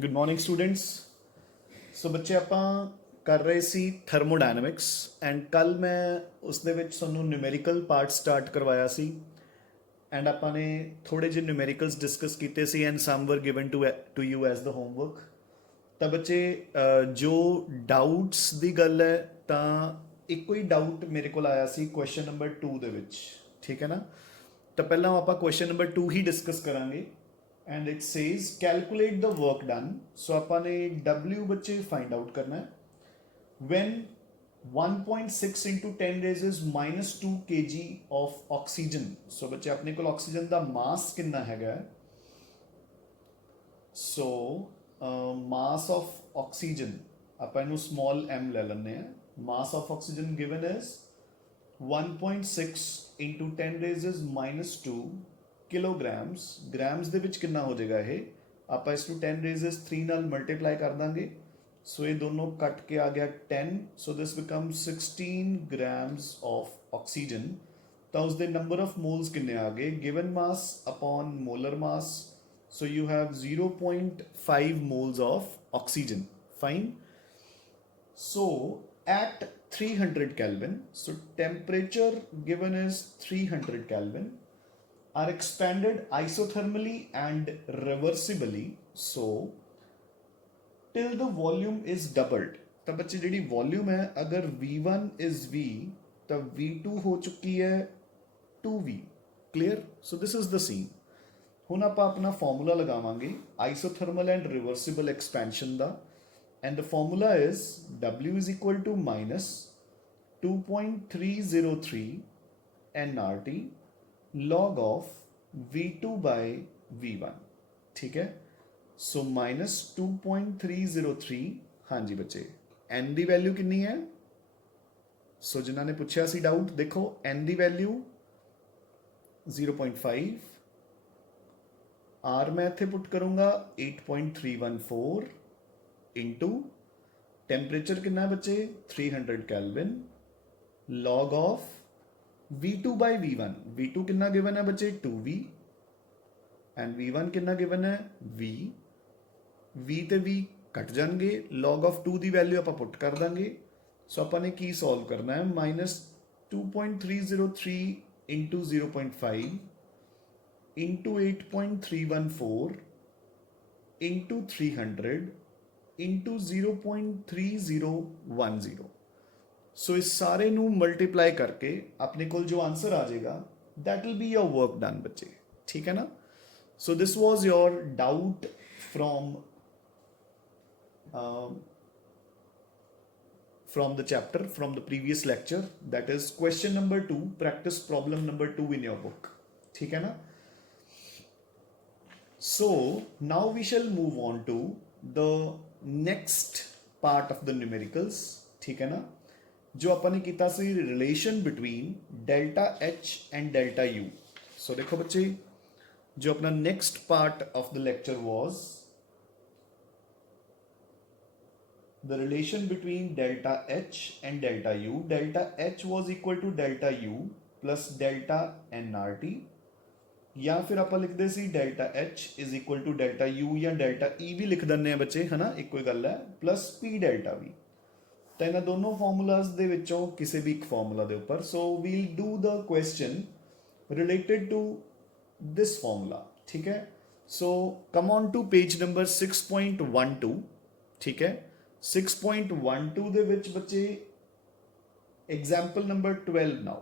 Good morning students. ਸੋ ਬੱਚੇ ਆਪਾਂ ਕਰ ਰਹੇ ਸੀ ਥਰਮੋਡਾਇਨਾਮਿਕਸ ਐਂਡ ਕੱਲ ਮੈਂ ਉਸ ਦੇ ਵਿੱਚ ਤੁਹਾਨੂੰ ਨਿਊਮੈਰੀਕਲ ਪਾਰਟ ਸਟਾਰਟ ਕਰਵਾਇਆ ਸੀ ਐਂਡ ਆਪਾਂ ਨੇ ਥੋੜੇ ਜਿਹੇ ਨਿਊਮੈਰੀਕਲਸ ਡਿਸਕਸ ਕੀਤੇ ਸੀ and some were given to you as the homework. ਤਾਂ ਬੱਚੇ ਜੋ ਡਾਊਟਸ ਦੀ ਗੱਲ ਹੈ ਤਾਂ ਇੱਕੋ ਹੀ ਡਾਊਟ ਮੇਰੇ ਕੋਲ ਆਇਆ ਸੀ ਕੁਐਸਚਨ ਨੰਬਰ 2 ਦੇ ਵਿੱਚ, ਠੀਕ ਹੈ ਨਾ। ਤਾਂ ਪਹਿਲਾਂ ਆਪਾਂ ਕੁਐਸਚਨ ਨੰਬਰ 2 ਹੀ ਡਿਸਕਸ ਕਰਾਂਗੇ and it says calculate the work done. So ਆਪਾਂ ਨੇ W ਬੱਚੇ find out ਕਰਨਾ ਹੈ when 1.6 into 10 raises minus 2 kg of oxygen. So ਬੱਚੇ ਆਪਣੇ ਕੋਲ ਆਕਸੀਜਨ ਦਾ ਮਾਸ ਕਿੰਨਾ ਹੈਗਾ। So mass of oxygen ਆਪਾਂ ਇਹਨੂੰ small m ਲੈ ਲੈਂਦੇ ਆ। mass of oxygen given is 1.6 into 10 raises minus 2 kilograms. Grams ਦੇ ਵਿੱਚ ਕਿੰਨਾ ਹੋ ਜਾਏਗਾ ਇਹ, ਆਪਾਂ ਇਸ ਨੂੰ 10 ਰੇਜ਼ਸ 3 ਨਾਲ ਮਲਟੀਪਲਾਈ ਕਰ ਦਾਂਗੇ। ਸੋ ਇਹ ਦੋਨੋਂ ਕੱਟ ਕੇ ਆ ਗਿਆ 10, so this becomes 16 grams of oxygen. ਤਾਂ ਉਸ ਦੇ ਨੰਬਰ ਆਫ ਮੋਲਸ ਕਿੰਨੇ ਆ ਗਏ, given mass upon molar mass. So you have 0.5 moles of oxygen. Fine. So at 300 Kelvin, so temperature given is 300 Kelvin, are expanded isothermally and reversibly, so till the volume is doubled। ਤਾਂ ਬੱਚੇ ਜਿਹੜੀ volume ਹੈ ਅਗਰ V1 is V ਤਾਂ V2 ਹੋ ਚੁੱਕੀ ਹੈ 2V। Clear. So this is the scene. ਹੁਣ ਆਪਾਂ ਆਪਣਾ ਫਾਰਮੂਲਾ ਲਗਾਵਾਂਗੇ ਆਈਸੋਥਰਮਲ ਐਂਡ ਰਿਵਰਸਿਬਲ ਐਕਸਪੈਂਸ਼ਨ ਦਾ and the formula is W is equal to minus 2.303 nRT log of V2 by V1। ठीक है। So minus 2.303। हाँ जी बच्चे, n की वैल्यू कितनी है। सो जिन्हों ने पूछा सी डाउट, देखो n की वैल्यू 0.5, r मैं इत्थे पुट करूंगा 8.314 इंटू टेंपरेचर कितना है बच्चे 300 kelvin log of V2 by V1। V2 कितना गिवन है बच्चे 2V एंड V1 कितना गिवन है V। V ते V कट जाएंगे, log ऑफ 2 की वैल्यू आप पुट कर देंगे। सो आपने की सॉल्व करना है, minus 2.303 into 0.5 into 8.314 into 300 into 0.3010। सो इस सारे नू मल्टीप्लाई करके अपने को जो आंसर आ जाएगा that will be your work done बच्चे, ठीक है ना। So this was your doubt from the chapter, from the previous lecture, that is question number 2, practice problem number 2 in your book, ठीक है ना। So now we shall move on to the next part of the numericals, ठीक है ना। जो अपन ने किया सी relation between delta H and delta U. सो देखो बच्चे, जो अपना next part of the lecture was the relation between delta H and delta U. Delta H was equal to delta U plus delta N R T, या फिर आप लिखते सी delta H is equal to delta U या delta E भी लिख दें बच्चे, है ना, एक गल है, प्लस पी डेल्टा वी। तो इन्होंने दोनों फॉर्मूलाज दे विचों किसी भी एक फॉर्मूला के ऊपर। So we'll do the question related to this formula, ठीक है। So come on to page number 6.12, ठीक है। 6.12 दे विच बच्चे example number 12 now.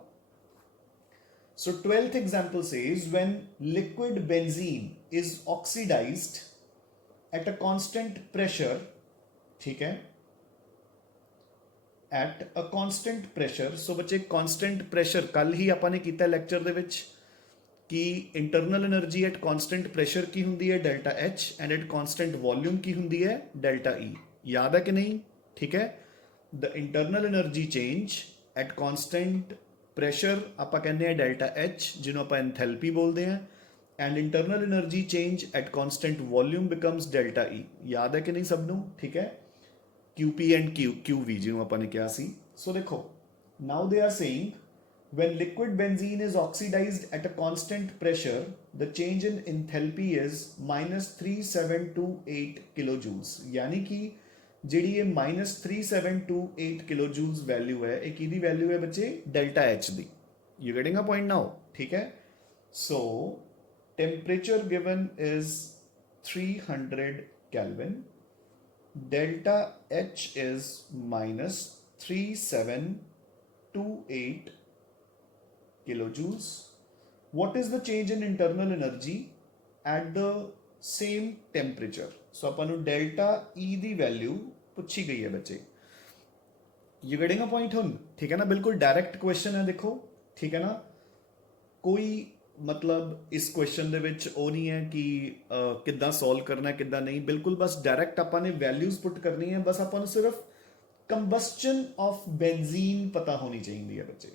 So 12th example says when liquid benzene is oxidized at a constant pressure, ठीक है, at a constant pressure। so बच्चे constant pressure कल ही आपने किया लेक्चर दे विच कि internal energy at constant pressure की हुंदी है delta H and at constant volume की हुंदी है डेल्टा ई। याद है कि नहीं, ठीक है। The internal energy change at constant pressure आप कहने हैं डेल्टा एच, जिन्हों आप एंथैल्पी बोलते हैं, and internal energy change at constant volume becomes delta E. याद है कि नहीं सबनों, ठीक है। QP एंड QV जिन्होंने आपने कहा सी। सो देखो now they are saying when liquid benzene is oxidized at a constant pressure, the change in enthalpy is -3728 kilojoules. यानी कि ਜਿਹੜੀ ਇਹ -3728 kilojoules वैल्यू है, एक किहदी वैल्यू है बच्चे? Delta H the. You getting a point now? ठीक है. So temperature given is 300 Kelvin. Delta H is -3728 kilojoules. What is the change in internal energy at the same temperature? So ਆਪਾਂ ਨੂੰ delta E ਦੀ value ਪੁੱਛੀ ਗਈ ਹੈ ਬੱਚੇ. You getting a point ਹੁਣ? ਠੀਕ ਹੈ ਨਾ, ਬਿਲਕੁਲ ਡਾਇਰੈਕਟ ਕੁਐਸਚਨ ਹੈ. ਦੇਖੋ ਠੀਕ ਹੈ ਨਾ, ਕੋਈ ਮਤਲਬ ਇਸ ਕੁਐਸਚਨ ਦੇ ਵਿੱਚ ਉਹ ਨਹੀਂ ਹੈ ਕਿ ਕਿੱਦਾਂ ਸੋਲਵ ਕਰਨਾ ਹੈ ਕਿੱਦਾਂ ਨਹੀਂ. ਬਿਲਕੁਲ ਬਸ ਡਾਇਰੈਕਟ ਆਪਾਂ ਨੇ ਵੈਲਿਊਜ਼ ਪੁੱਟ ਕਰਨੀ ਹੈ. ਬਸ ਆਪਾਂ ਨੂੰ ਸਿਰਫ ਕੰਬਸਸ਼ਨ ਆਫ ਬੈਂਜ਼ੀਨ ਪਤਾ ਹੋਣੀ ਚਾਹੀਦੀ ਹੈ ਬੱਚੇ.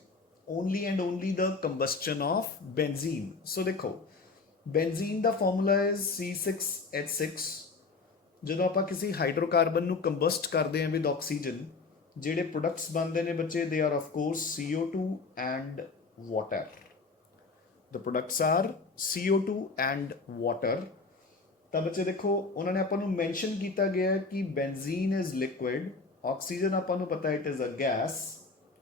only and only the combustion of benzene. So देखो benzene the formula is C6H6. ਜਦੋਂ ਆਪਾਂ ਕਿਸੇ ਹਾਈਡਰੋਕਾਰਬਨ ਨੂੰ ਕੰਬਸਟ ਕਰਦੇ ਹਾਂ ਵਿਦ ਆਕਸੀਜਨ, ਜਿਹੜੇ ਪ੍ਰੋਡਕਟਸ ਬਣਦੇ ਨੇ ਬੱਚੇ, they are of course CO2 and water. The products are CO2 and water. ਤਾਂ ਬੱਚੇ ਦੇਖੋ ਉਹਨਾਂ ਨੇ ਆਪਾਂ ਨੂੰ ਮੈਂਸ਼ਨ ਕੀਤਾ ਗਿਆ ਕਿ benzene is liquid, ਆਕਸੀਜਨ ਆਪਾਂ ਨੂੰ ਪਤਾ it is a gas.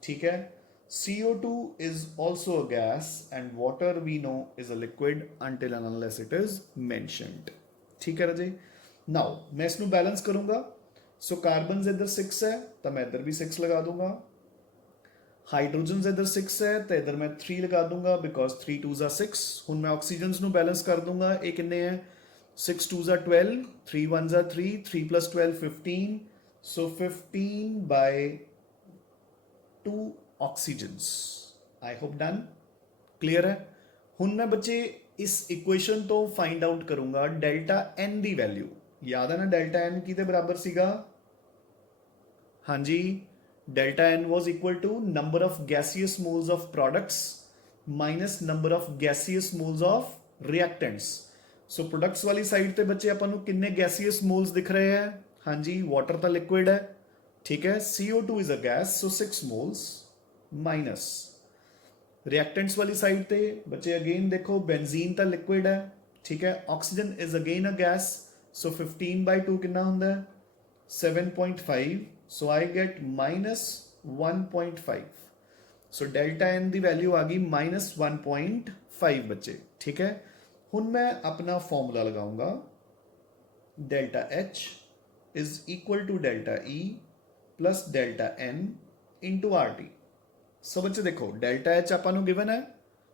ਠੀਕ ਹੈ. CO2 is also a gas and water we know is a liquid until and unless it is mentioned. ठीक है राजे. Now मैं इसमें बैलेंस करूंगा. So कार्बन इधर 6 है तो मैं इधर भी 6 लगा दूंगा. हाइड्रोजन इधर 6 है तो इधर मैं 3 लगा दूंगा because 3 2s are 6. हुन मैं ऑक्सीजन ਨੂੰ बैलेंस कर दूंगा. ये कितने हैं? 6 2s are 12, 3 1s are 3, 3 plus 12 15. So 15 by 2 oxygens. I hope done. Clear है. हुन मैं बच्चे इस इक्वेशन तो फाइंड आउट करूंगा डेल्टा एन दी वैल्यू. याद है ना डेल्टा एन किहदे बराबर सीगा? हाँ जी, delta N was equal to number of gaseous moles of products minus number of gaseous moles of reactants. So products वाली साइड ते बच्चे अपन किन्ने गैसियस मोल्स दिख रहे हैं? हाँ जी, वाटर तो लिक्विड है. ठीक है. CO2 is a gas, so 6 moles minus reactants वाली साइड पे बच्चे अगेन देखो बेंजीन तो लिक्विड है. ठीक है. Oxygen is again a gas, so 15 by 2 कितना होंदा है? 7.5. So I get -1.5. So delta N दी वैल्यू आ गई -1.5 बच्चे. ठीक है. हुन मैं अपना फॉर्मूला लगाऊंगा. Delta H is equal to delta E plus delta N into R T. So बच्चे देखो डेल्टा एच ਆਪਾਂ ਨੂੰ गिवन है,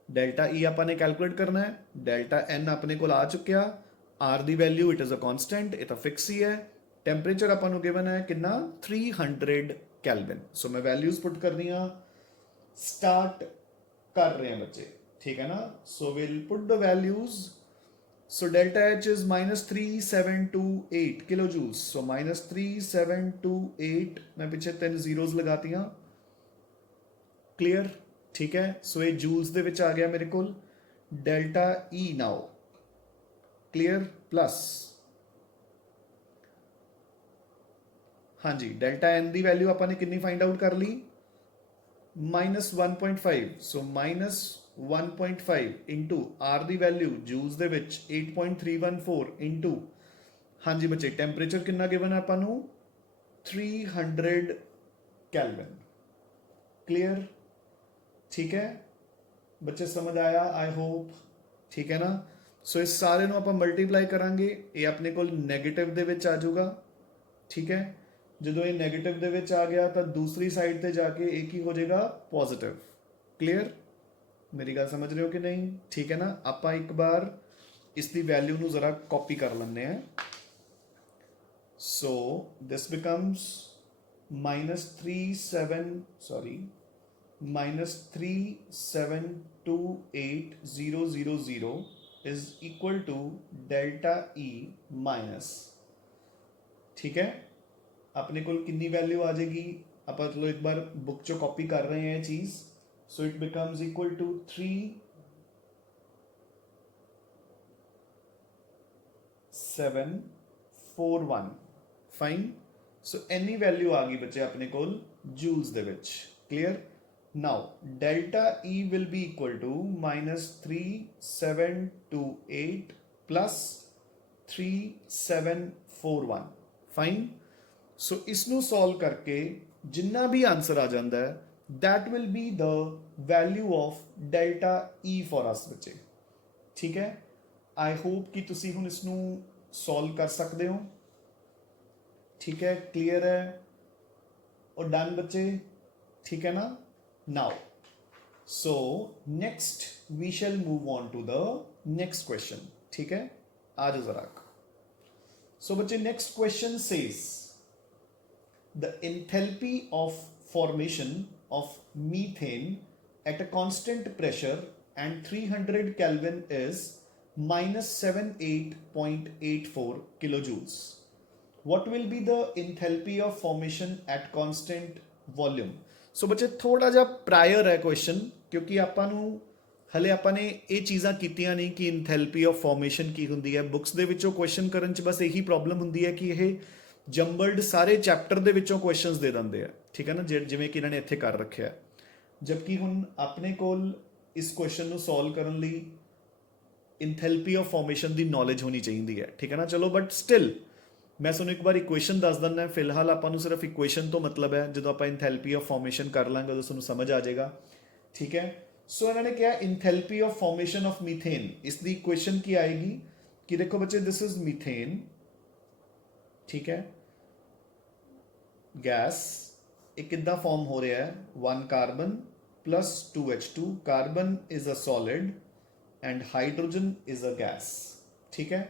डेल्टा ई ਆਪਾਂ ਨੇ कैलकुलेट करना है, डेल्टा एन ਆਪਣੇ ਕੋਲ ਆ ਚੁੱਕਿਆ. Are the value it is a constant, ਇਹ ਤਾਂ ਫਿਕਸ ਹੀ ਹੈ. ਟੈਂਪਰੇਚਰ ਆਪਾਂ ਨੂੰ गिवन है ਕਿੰਨਾ? 300 केल्विन. सो मैं वैल्यूज पुट करनियां स्टार्ट कर रहे हैं बच्चे. ठीक है ना. So will put the values. So delta H is -3728 किलोजूल्स. सो -3728 मैं पीछे 3 जीरोज लगाती हूँ. क्लियर. ठीक है. सो ये जूल्स दे विच आ गया मेरे को. Delta E now clear plus हाँ जी डेल्टा एन दी वैल्यू अपन ने कितनी फाइंड आउट कर ली? -1.5. सो -1.5 इंटू आर दी वैल्यू जूल्स दे विच 8.314 इंटू हाँ जी बच्चे टैंपरेचर कितना गिवन है अपन 300 केल्विन. क्लियर. ठीक है बच्चे समझ आया आई होप. ठीक है ना. सो इस सारे ਨੂੰ ਆਪਾਂ ਮਲਟੀਪਲਾਈ ਕਰਾਂਗੇ. ਇਹ ਆਪਣੇ ਕੋਲ ਨੈਗੇਟਿਵ ਦੇ ਵਿੱਚ ਆ ਜਾਊਗਾ. ਠੀਕ ਹੈ. ਜਦੋਂ ਇਹ ਨੈਗੇਟਿਵ ਦੇ ਵਿੱਚ ਆ ਗਿਆ ਤਾਂ ਦੂਸਰੀ ਸਾਈਡ ਤੇ ਜਾ ਕੇ ਇਹ ਕੀ ਹੋ ਜਾਏਗਾ? ਪੋਜ਼ਿਟਿਵ. ਕਲੀਅਰ. ਮੇਰੀ ਗੱਲ ਸਮਝ ਰਹੇ ਹੋ ਕਿ ਨਹੀਂ? ਠੀਕ ਹੈ ਨਾ. ਆਪਾਂ ਇੱਕ ਵਾਰ ਇਸ ਦੀ ਵੈਲਿਊ ਨੂੰ ਜ਼ਰਾ ਕਾਪੀ ਕਰ ਲੈਂਦੇ ਆ. ਸੋ this becomes -3728000 is equal to delta E minus. ठीक है. अपने को कितनी वैल्यू आ जाएगी? आप चलो एक बार बुक चो कॉपी कर रहे हैं चीज. So it becomes equal to 3741. Fine. So any value आ गई बच्चे अपने को जूल्स दे विच. Clear. now delta E will be equal to -3728 plus 3741 fine। So इसनू solve करके जिन्ना भी आंसर आ जाता है that will be the value of delta E for us बच्चे। ठीक है, आई होप कि तुसी हुण इसनू सॉल्व कर सकते हो। ठीक है, क्लियर है और डन बच्चे, ठीक है ना। Now so next we shall move on to the next question. ठीक है, आ जाओ जरा। सो बच्चे next question says the enthalpy of formation of methane at a constant pressure and 300 Kelvin is minus 78.84 kilojoules. What will be the enthalpy of formation at constant volume? So बच्चे थोड़ा जा prior है question, क्योंकि ਆਪਾਂ ਨੂੰ ਹਲੇ ਆਪਾਂ ਨੇ ਇਹ ਚੀਜ਼ਾਂ ਕੀਤੀਆਂ ਨਹੀਂ ਕਿ ਇੰਥੈਲਪੀ ਆਫ ਫਾਰਮੇਸ਼ਨ ਕੀ ਹੁੰਦੀ ਹੈ। ਬੁੱਕਸ ਦੇ ਵਿੱਚੋਂ ਕੁਐਸਚਨ ਕਰਨ 'ਚ ਬਸ ਇਹੀ ਪ੍ਰੋਬਲਮ ਹੁੰਦੀ ਹੈ ਕਿ ਇਹ ਜੰਬਲਡ ਸਾਰੇ ਚੈਪਟਰ ਦੇ ਵਿੱਚੋਂ ਕੁਐਸਚਨਸ ਦੇ ਦਿੰਦੇ ਆ। ਠੀਕ ਹੈ ਨਾ, ਜਿਵੇਂ ਕਿ ਇਹਨਾਂ ਨੇ ਇੱਥੇ ਕਰ ਰੱਖਿਆ। ਜਦਕਿ ਹੁਣ ਆਪਣੇ ਕੋਲ ਇਸ ਕੁਐਸਚਨ ਨੂੰ ਸੋਲਵ ਕਰਨ ਲਈ ਇੰਥੈਲਪੀ ਆਫ ਫਾਰਮੇਸ਼ਨ ਦੀ ਨੌਲੇਜ ਹੋਣੀ ਚਾਹੀਦੀ ਹੈ। ਠੀਕ ਹੈ ਨਾ, ਚਲੋ ਬਟ ਸਟਿਲ ਮੈਂ ਤੁਹਾਨੂੰ ਇੱਕ ਵਾਰ ਇਕੁਏਸ਼ਨ ਦੱਸ ਦਿੰਦਾ। ਫਿਲਹਾਲ ਆਪਾਂ ਨੂੰ ਸਿਰਫ ਇਕੁਏਸ਼ਨ ਤੋਂ ਮਤਲਬ ਹੈ, ਜਦੋਂ ਆਪਾਂ ਇੰਥੈਲਪੀ ਆਫ ਫਾਰਮੇਸ਼ਨ ਕਰ ਲਾਂਗੇ ਉਦੋਂ ਤੁਹਾਨੂੰ ਸਮਝ ਆ ਜਾਏਗਾ। ਠੀਕ ਹੈ, ਸੋ ਇਹਨਾਂ ਨੇ ਕਿਹਾ ਇੰਥੈਲਪੀ ਆਫ ਫਾਰਮੇਸ਼ਨ ਆਫ ਮੀਥੇਨ। ਇਸ ਦੀ ਇਕੁਏਸ਼ਨ ਕੀ ਆਏਗੀ ਕਿ ਦੇਖੋ ਬੱਚੇ ਦਿਸ ਇਜ਼ ਮੀਥੇਨ। ਠੀਕ ਹੈ, गैस एक कितना फॉर्म हो रहा है 1 carbon plus 2H2। Carbon is a solid and hydrogen is a gas. ठीक है,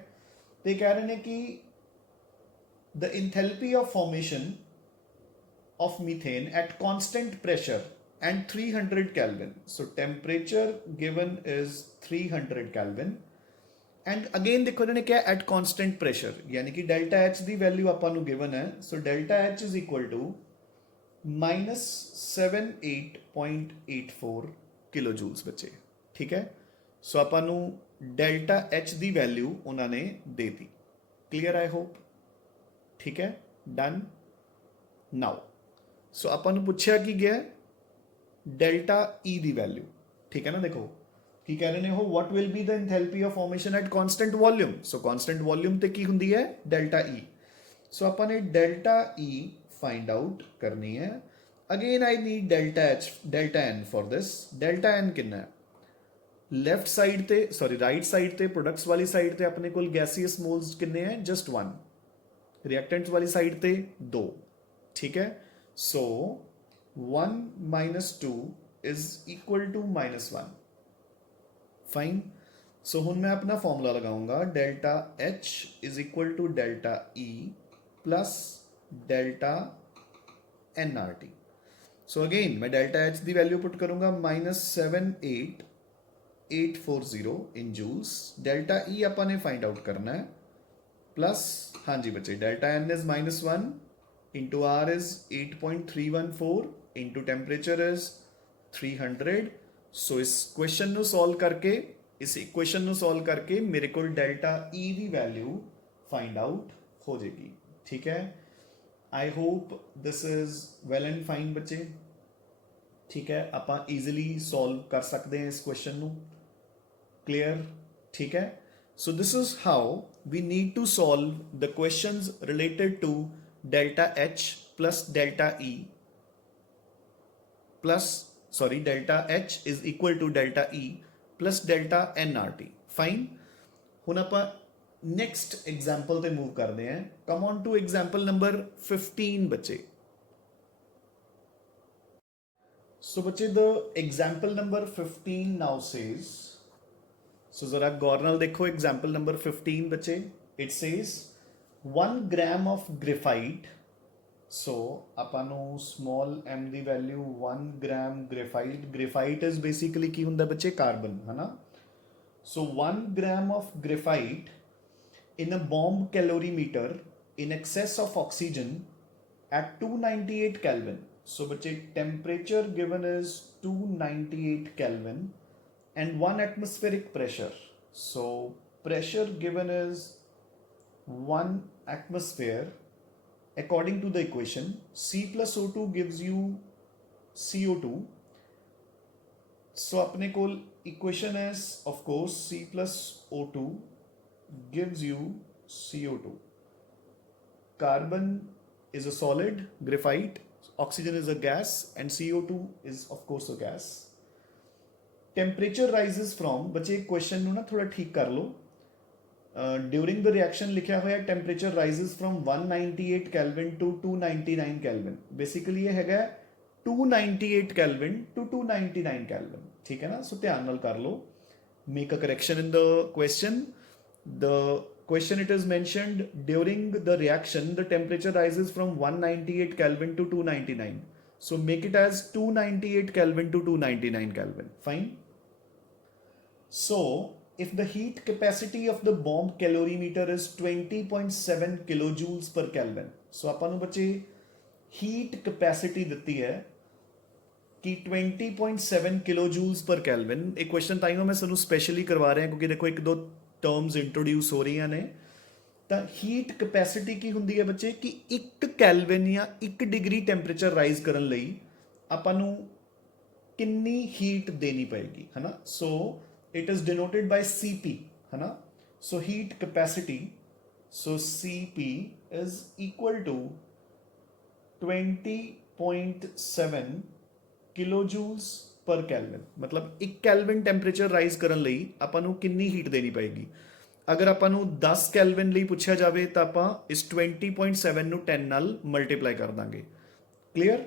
तो कह रहे हैं कि the enthalpy of formation of methane at constant pressure and 300 kelvin. So temperature given is 300 kelvin and again देखो इन्होंने क्या एट कांस्टेंट प्रेशर, यानी कि डेल्टा एच की वैल्यू आपको गिवन है। So delta H is equal to -78.84 kilo joules बच्चे। ठीक है, सो आपको डेल्टा एच की वैल्यू उन्होंने दे दी। Clear I hope. ठीक है, डन। नाउ सो आपको पूछा कि गया डेल्टा ई की वैल्यू। ठीक है ना, देखो की कह रहे हो what will be the enthalpy of formation at constant volume. So constant volume ते की हुंदी है डेल्टा ई। सो अपन ने डेल्टा ई फाइंड आउट करनी है। Again I need delta H delta N for this. Delta N कितना है लेफ्ट साइड ते सॉरी राइट साइड ते प्रोडक्ट्स वाली साइड ते अपने कोल गैसियस मोल्स कितने हैं जस्ट 1। रिएक्टेंट्स वाली साइड ते 2। ठीक है, so 1 - 2 is equal to -1। Fine, so हूँ मैं अपना फॉर्मूला लगाऊंगा delta H is equal to delta E plus delta N R T. So again मैं डेल्टा एच की वैल्यू पुट करूंगा -78.840 इन जूल्स। डेल्टा ई अपन ने फाइंड आउट करना है प्लस, हाँ जी बच्चे, delta N is -1 into R is 8.314 into temperature is 300। So इस क्वेश्चन ਨੂੰ ਸੋਲਵ ਕਰਕੇ इस इक्वेशन ਨੂੰ सॉल्व करके मेरे को डेल्टा ई की वैल्यू फाइंड आउट हो जाएगी। ठीक है, I hope this is well and fine बच्चे। ठीक है, आप ईजिली सॉल्व कर सकते हैं इस क्वेश्चन ਨੂੰ। क्लियर। ठीक है, so this is how we need to solve the questions related to delta H plus delta E plus sorry delta H is equal to delta E plus delta N R T. Fine, हुण आप next example ते move करते हैं। Come on to example number 15 बच्चे। So बच्चे the example number 15 now says, so जरा गौर नाल देखो एग्जाम्पल नंबर 15 बच्चे। It says 1 gram of graphite. So upon small m की value 1 gram graphite. Graphite is basically की हुंदा बच्चे कार्बन, है ना। सो 1 gram of graphite in a bomb calorimeter in excess of oxygen at 298 Kelvin. So बच्चे temperature given is 298 Kelvin and 1 atmospheric pressure. So pressure given is 1 atmosphere. According to the equation, C plus O2 gives you CO2 सो अपने को equation is of course C plus O2 gives you CO2. Carbon is a solid, graphite, oxygen is a gas, and CO2 is of course a gas. Temperature rises from, बच्चे question ਨੂੰ ਨਾ ਥੋੜਾ ਠੀਕ ਕਰ ਲਓ. During the reaction लिखा हुआ है temperature rises from 198 Kelvin to 299 Kelvin. Basically ये हैगा 298 Kelvin to 299 Kelvin. ठीक है ना? So ध्यान नाल कर लो. Make a correction in the question. The question it is mentioned during the reaction the temperature rises from 198 Kelvin to 299. So make it as 298 Kelvin to 299 Kelvin. Fine. So if the heat capacity of the bomb calorimeter is 20.7 kilojoules per Kelvin. So ਆਪਾਂ ਨੂੰ ਬੱਚੇ heat capacity ਦਿੱਤੀ ਹੈ कि 20.7 kilojoules per Kelvin. एक question ताइयों मैं ਸਾਨੂੰ specially करवा रहा क्योंकि देखो एक दो टर्म्स इंट्रोड्यूस हो रही ने. ਤਾਂ ਹੀਟ ਕਪੈਸਿਟੀ ਕੀ ਹੁੰਦੀ ਹੈ ਬੱਚੇ ਕਿ 1 ਕੈਲਵਿਨ ਜਾਂ 1 ਡਿਗਰੀ ਟੈਂਪਰੇਚਰ ਰਾਈਜ਼ ਕਰਨ ਲਈ ਆਪਾਂ ਨੂੰ ਕਿੰਨੀ ਹੀਟ ਦੇਣੀ ਪਏਗੀ ਹੈ ਨਾ. ਸੋ it is denoted by Cp है ना. So heat capacity, so Cp is equal to 20.7 kilojoules per Kelvin. मतलब 1 Kelvin temperature rise ਕਰਨ ਲਈ ਆਪਾਂ ਨੂੰ ਕਿੰਨੀ ਹੀਟ ਦੇਣੀ ਪਏਗੀ. ਅਗਰ ਆਪਾਂ ਨੂੰ 10 Kelvin ਲਈ ਪੁੱਛਿਆ ਜਾਵੇ ਤਾਂ ਆਪਾਂ ਇਸ 20.7 ਨੂੰ 10 ਨਾਲ ਮਲਟੀਪਲਾਈ ਕਰ ਦਾਂਗੇ. Clear?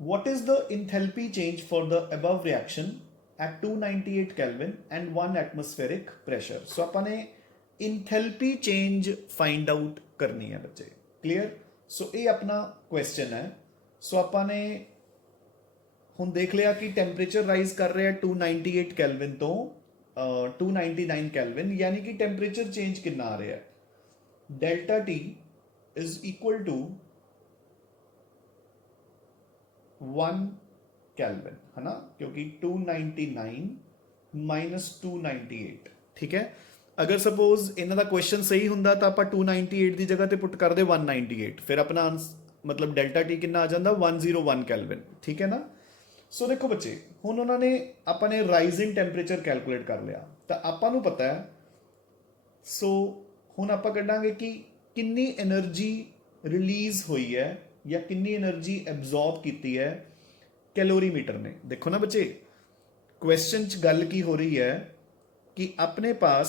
What is the enthalpy change for the above reaction at 298 Kelvin and 1 atmospheric pressure? So अपन ने enthalpy change find out करनी है बच्चे. Clear? So ये अपना question है. So अपन ने हुन देख लिया कि temperature rise कर रहे हैं 298 Kelvin तो 299 Kelvin, यानी कि temperature change कितना आ रहा है. Delta T is equal to 1 Kelvin है ना, क्योंकि 299 माइनस 298. ठीक है. अगर सपोज इन्हों का क्वेश्चन सही होंदा तो आप 298 की जगह ते पुट कर दे 198, फिर अपना मतलब डेल्टा टी कितना आ जाता 101 Kelvin. ठीक है ना. सो देखो बच्चे हुण उन्होंने अपने राइजिंग टैंपरेचर कैलकुलेट कर लिया तो आपां पता है. सो हुण आपां कढांगे कि कितनी एनर्जी रिलीज हुई है या कितनी एनर्जी एब्जॉर्ब की है कैलोरीमीटर ने. देखो ना बच्चे क्वेश्चन च गल की हो रही है कि अपने पास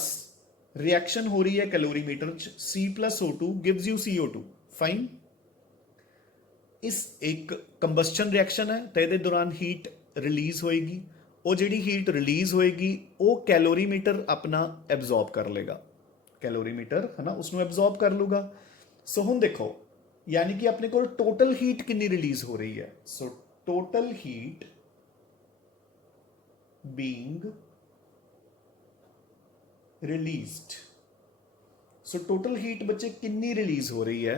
रिएक्शन हो रही है कैलोरीमीटर च C plus O2 gives you CO2. Fine. इस एक कंबस्टन रिएक्शन है तो ये दौरान हीट रिलीज होएगी. वो जी हीट रिलीज होएगी वो कैलोरीमीटर अपना एब्जॉर्ब कर लेगा. कैलोरीमीटर है ना उसको एब्जॉर्ब कर लूगा. सो हुण देखो यानी कि अपने को टोटल हीट कितनी रिलीज हो रही है. सो total heat being released. So total heat बच्चे कितनी रिलीज हो रही है.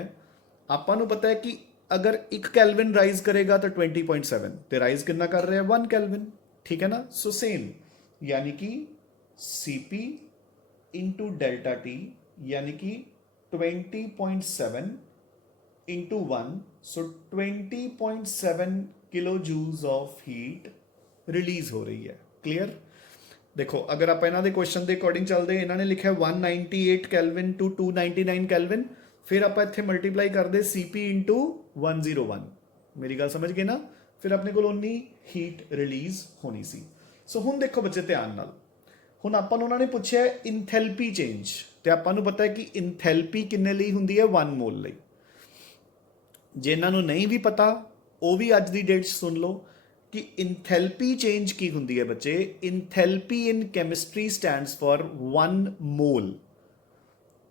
आपां नूं पता है कि अगर 1 Kelvin राइज करेगा तो 20.7 ते राइज कितना कर रहे हैं 1 Kelvin. ठीक है ना. सो सेम यानी कि Cp इंटू डेल्टा टी यानी कि 20.7 into 1. So 20.7 kilojoules of heat release हो रही है. क्लियर. देखो अगर आप इन्होंने क्वेश्चन के अकॉर्डिंग चलते इन्होंने लिखा 198 Kelvin to 299 Kelvin, फिर आप इतने मल्टीप्लाई करते Cp इंटू 101. मेरी गल समझ गए ना. फिर अपने को उन्नी हीट रिलीज होनी सी. सो हुण देखो बच्चे ध्यान नाल हुण आपां उन्होंने पूछा इंथैल्पी चेंज तो आपां नूं पता है कि इंथैल्पी किन्ने लई हुंदी है 1 मोल लई. जे इन्हां नूं नहीं भी पता वो भी अज की डेट सुन लो कि इंथैल्पी चेंज की होंगी है बच्चे. Enthalpy in chemistry stands for 1 मोल.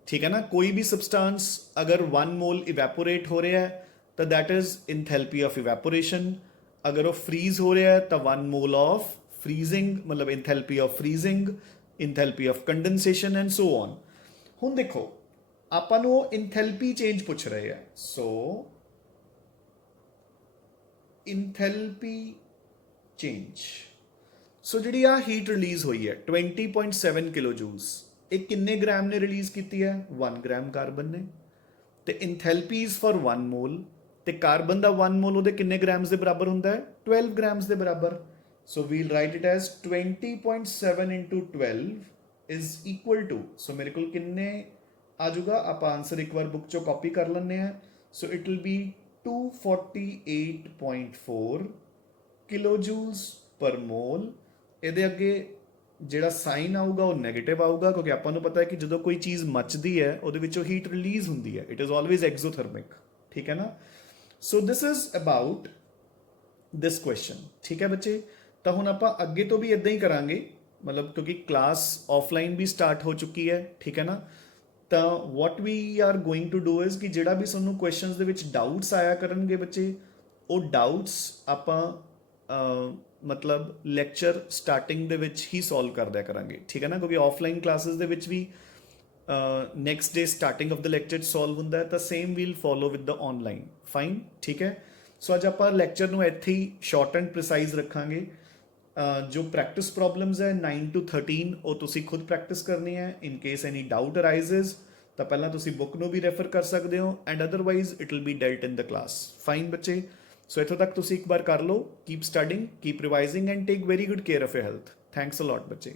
ठीक है ना. कोई भी सब्सटेंस अगर 1 मोल इवेपोरेट हो रहा है तो that is enthalpy of evaporation. अगर वो फ्रीज हो रहा है तो 1 मोल ऑफ फ्रीजिंग मतलब enthalpy of freezing, enthalpy of condensation and so on. हुण देखो आपां नूं इंथैल्पी चेंज पूछ रहे हैं. सो इंथैल्पी चेंज. सो जी आ हीट रिलीज हुई है 20.7 kilojoules. एक किन्ने ग्राम ने रिलीज की है 1 ग्राम कार्बन ने. तो इंथैल्पी इज फॉर 1 मोल तो कार्बन का 1 मोल वो किन्ने ग्राम्स के बराबर होंगे 12 ग्राम्स के बराबर. So we'll write it as 20.7 into 12 is equal to, so मेरे को किन्ने आ जाऊगा, आप आंसर एक बार बुक चो कॉपी कर लेने हैं. So it will be 248.4 kilojoules per mole. ਇਹਦੇ ਅੱਗੇ ਜਿਹੜਾ ਸਾਈਨ ਆਊਗਾ ਉਹ ਨੈਗੇਟਿਵ ਆਊਗਾ, ਕਿਉਂਕਿ ਆਪਾਂ ਨੂੰ ਪਤਾ ਹੈ ਕਿ ਜਦੋਂ ਕੋਈ ਚੀਜ਼ ਮੱਚਦੀ ਹੈ ਉਹਦੇ ਵਿੱਚੋਂ ਹੀਟ ਰਿਲੀਜ਼ ਹੁੰਦੀ ਹੈ. It is always exothermic. ਠੀਕ ਹੈ ਨਾ. So this is about this question. ਠੀਕ ਹੈ ਬੱਚੇ. ਤਾਂ ਹੁਣ ਆਪਾਂ ਅੱਗੇ ਤੋਂ ਵੀ ਇਦਾਂ ਹੀ ਕਰਾਂਗੇ, ਮਤਲਬ ਕਿਉਂਕਿ ਕਲਾਸ ਆਫਲਾਈਨ ਵੀ ਸਟਾਰਟ ਹੋ ਚੁੱਕੀ ਹੈ. ਠੀਕ ਹੈ ਨਾ. ਤਾਂ what we are going to do is ਕਿ ਜਿਹੜਾ ਵੀ ਤੁਹਾਨੂੰ ਕੁਐਸਚਨਸ ਦੇ ਵਿੱਚ ਡਾਊਟਸ ਆਇਆ ਕਰਨਗੇ ਬੱਚੇ, ਉਹ ਡਾਊਟਸ ਆਪਾਂ ਮਤਲਬ ਲੈਕਚਰ ਸਟਾਰਟਿੰਗ ਦੇ ਵਿੱਚ ਹੀ ਸੋਲਵ ਕਰਦਿਆ ਕਰਾਂਗੇ. ਠੀਕ ਹੈ ਨਾ. ਕਿਉਂਕਿ ਆਫਲਾਈਨ ਕਲਾਸਿਸ ਦੇ ਵਿੱਚ ਵੀ next day starting of the lecture solve ਹੁੰਦਾ ਹੈ, ਤਾਂ same we'll follow with the online. Fine. ਠੀਕ ਹੈ. ਸੋ ਅੱਜ ਆਪਾਂ ਲੈਕਚਰ ਨੂੰ ਇੱਥੇ ਹੀ ਸ਼ਾਰਟ ਐਂਡ ਪ੍ਰਿਸਾਈਜ਼ ਰੱਖਾਂਗੇ. ਜੋ ਪ੍ਰੈਕਟਿਸ ਪ੍ਰੋਬਲਮਸ ਹੈ 9 to 13 ਉਹ ਤੁਸੀਂ ਖੁਦ ਪ੍ਰੈਕਟਿਸ ਕਰਨੀ ਹੈ. ਇਨ ਕੇਸ ਐਨੀ ਡਾਊਟ ਅਰਾਈਜ਼ਸ ਤਾਂ ਪਹਿਲਾਂ ਤੁਸੀਂ ਬੁੱਕ ਨੂੰ ਵੀ ਰੈਫਰ ਕਰ ਸਕਦੇ ਹੋ, and otherwise it will be dealt in the class. Fine ਬੱਚੇ. ਸੋ ਇੱਥੋਂ ਤੱਕ ਤੁਸੀਂ ਇੱਕ ਵਾਰ ਕਰ ਲਓ. Keep studying, keep revising and take very good care of your health. Thanks a lot ਬੱਚੇ.